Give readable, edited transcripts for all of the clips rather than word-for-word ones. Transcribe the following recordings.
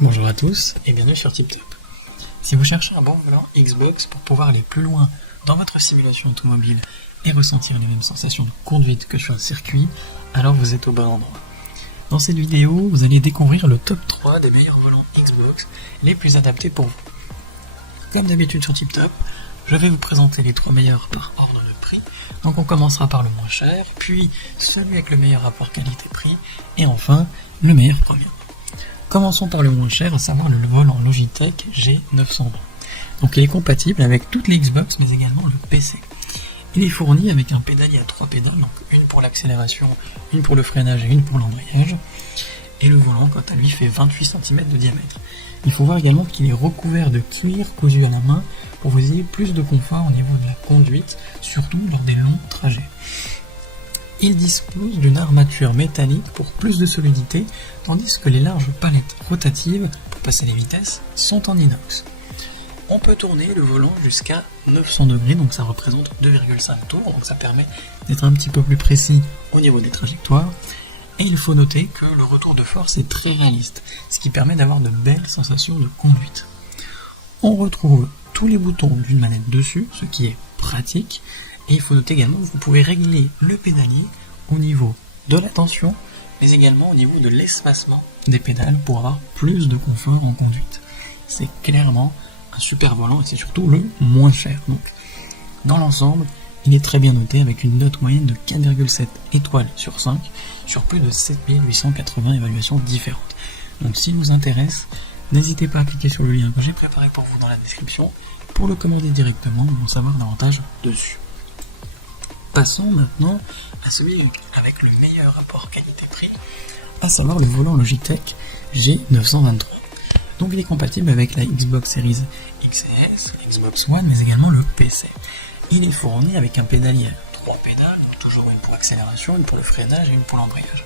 Bonjour à tous et bienvenue sur TipTop. Si vous cherchez un bon volant Xbox pour pouvoir aller plus loin dans votre simulation automobile et ressentir les mêmes sensations de conduite que sur un circuit, alors vous êtes au bon endroit. Dans cette vidéo, vous allez découvrir le top 3 des meilleurs volants Xbox les plus adaptés pour vous. Comme d'habitude sur TipTop, je vais vous présenter les 3 meilleurs par ordre de prix. Donc on commencera par le moins cher, puis celui avec le meilleur rapport qualité-prix, et enfin le meilleur premier. Commençons par le moins cher, à savoir le volant Logitech G920. Donc il est compatible avec toutes les Xbox, mais également le PC. Il est fourni avec un pédalier à 3 pédales, donc une pour l'accélération, une pour le freinage et une pour l'embrayage. Et le volant, quant à lui, fait 28 cm de diamètre. Il faut voir également qu'il est recouvert de cuir cousu à la main pour vous ayez plus de confort au niveau de la conduite, surtout lors des longs trajets. Il dispose d'une armature métallique pour plus de solidité, tandis que les larges palettes rotatives pour passer les vitesses sont en inox. On peut tourner le volant jusqu'à 900 degrés, donc ça représente 2,5 tours, donc ça permet d'être un petit peu plus précis au niveau des trajectoires. Et il faut noter que le retour de force est très réaliste, ce qui permet d'avoir de belles sensations de conduite. On retrouve tous les boutons d'une manette dessus, ce qui est pratique. Et il faut noter également que vous pouvez régler le pédalier au niveau de la tension, mais également au niveau de l'espacement des pédales pour avoir plus de confort en conduite. C'est clairement un super volant et c'est surtout le moins cher. Donc, dans l'ensemble, il est très bien noté avec une note moyenne de 4,7 étoiles sur 5 sur plus de 7880 évaluations différentes. Donc s'il vous intéresse, n'hésitez pas à cliquer sur le lien que j'ai préparé pour vous dans la description pour le commander directement et en savoir davantage dessus. Passons maintenant à celui avec le meilleur rapport qualité-prix, à savoir le volant Logitech G923. Donc il est compatible avec la Xbox Series X et S, Xbox One, mais également le PC. Il est fourni avec un pédalier à 3 pédales, donc toujours une pour l'accélération, une pour le freinage et une pour l'embrayage.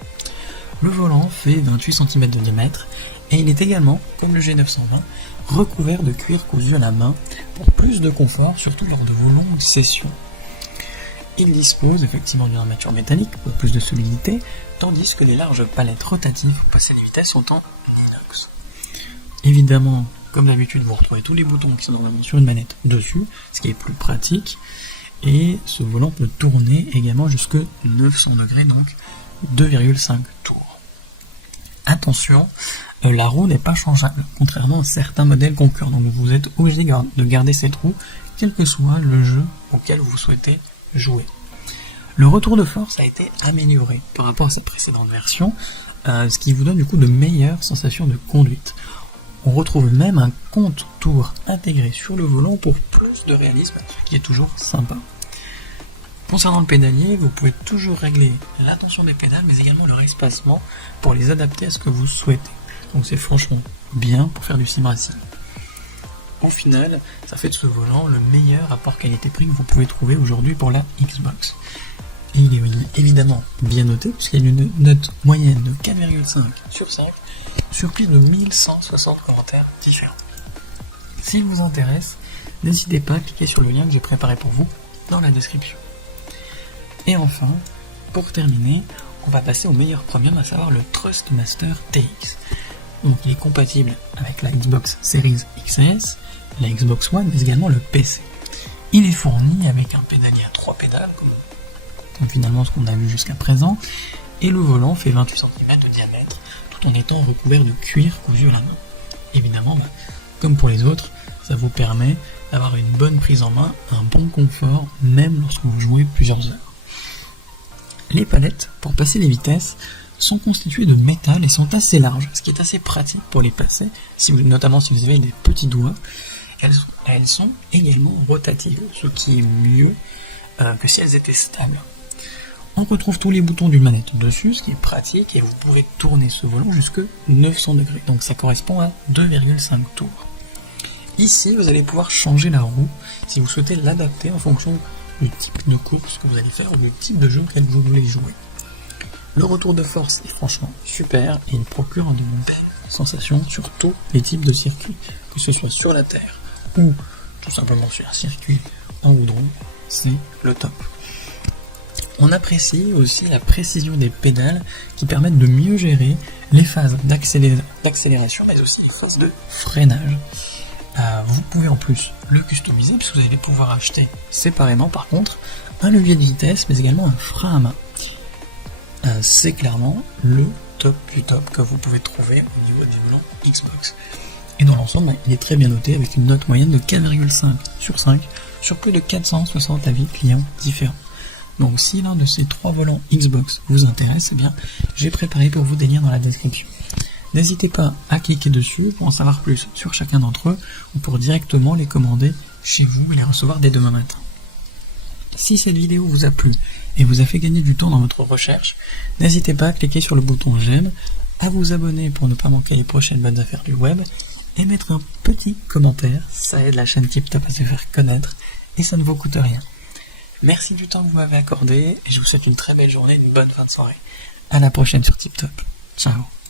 Le volant fait 28 cm de diamètre et il est également, comme le G920, recouvert de cuir cousu à la main pour plus de confort, surtout lors de vos longues sessions. Il dispose effectivement d'une armature métallique pour plus de solidité, tandis que les larges palettes rotatives pour passer les vitesses sont en inox. Évidemment, comme d'habitude, vous retrouvez tous les boutons qui sont normalement sur une manette dessus, ce qui est plus pratique, et ce volant peut tourner également jusque 900 degrés, donc 2,5 tours. Attention, la roue n'est pas changeable, contrairement à certains modèles concurrents, donc vous êtes obligé de garder cette roue, quel que soit le jeu auquel vous souhaitez jouer. Le retour de force a été amélioré par rapport à cette précédente version, ce qui vous donne du coup de meilleures sensations de conduite. On retrouve même un compte-tours intégré sur le volant pour plus de réalisme, ce qui est toujours sympa. Concernant le pédalier, vous pouvez toujours régler la tension des pédales, mais également leur espacement pour les adapter à ce que vous souhaitez. Donc c'est franchement bien pour faire du sim racing. Au final, ça fait de ce volant le meilleur rapport qualité-prix que vous pouvez trouver aujourd'hui pour la Xbox. Et il est évidemment bien noté, puisqu'il y a une note moyenne de 4,5 sur 5, sur plus de 1160 commentaires différents. S'il vous intéresse, n'hésitez pas à cliquer sur le lien que j'ai préparé pour vous dans la description. Et enfin, pour terminer, on va passer au meilleur premium, à savoir le Thrustmaster TX. Donc il est compatible avec la Xbox Series XS, la Xbox One, mais également le PC. Il est fourni avec un pédalier à 3 pédales, comme finalement ce qu'on a vu jusqu'à présent, et le volant fait 28 cm de diamètre, tout en étant recouvert de cuir cousu à la main. Évidemment, comme pour les autres, ça vous permet d'avoir une bonne prise en main, un bon confort, même lorsque vous jouez plusieurs heures. Les palettes, pour passer les vitesses, sont constituées de métal et sont assez larges, ce qui est assez pratique pour les passer, notamment si vous avez des petits doigts. Elles sont également rotatives, ce qui est mieux que si elles étaient stables. On retrouve tous les boutons d'une manette dessus, ce qui est pratique, et vous pouvez tourner ce volant jusque 900 degrés, donc ça correspond à 2,5 tours. Ici, vous allez pouvoir changer la roue si vous souhaitez l'adapter en fonction du type de course que vous allez faire ou du type de jeu auquel vous voulez jouer. Le retour de force est franchement super et il procure de belles sensations sur tous les types de circuits, que ce soit sur la terre ou tout simplement sur un circuit en goudron, c'est le top. On apprécie aussi la précision des pédales qui permettent de mieux gérer les phases d'accélération mais aussi les phases de freinage. Vous pouvez en plus le customiser puisque vous allez pouvoir acheter séparément par contre un levier de vitesse mais également un frein à main. C'est clairement le top du top que vous pouvez trouver au niveau du volant Xbox. Et dans l'ensemble, il est très bien noté avec une note moyenne de 4,5 sur 5 sur plus de 460 avis clients différents. Donc si l'un de ces 3 volants Xbox vous intéresse, eh bien j'ai préparé pour vous des liens dans la description. N'hésitez pas à cliquer dessus pour en savoir plus sur chacun d'entre eux ou pour directement les commander chez vous et les recevoir dès demain matin. Si cette vidéo vous a plu et vous a fait gagner du temps dans votre recherche, n'hésitez pas à cliquer sur le bouton j'aime, à vous abonner pour ne pas manquer les prochaines bonnes affaires du web et mettre un petit commentaire, ça aide la chaîne TipTop à se faire connaître et ça ne vous coûte rien. Merci du temps que vous m'avez accordé et je vous souhaite une très belle journée, une bonne fin de soirée. À la prochaine sur TipTop. Ciao.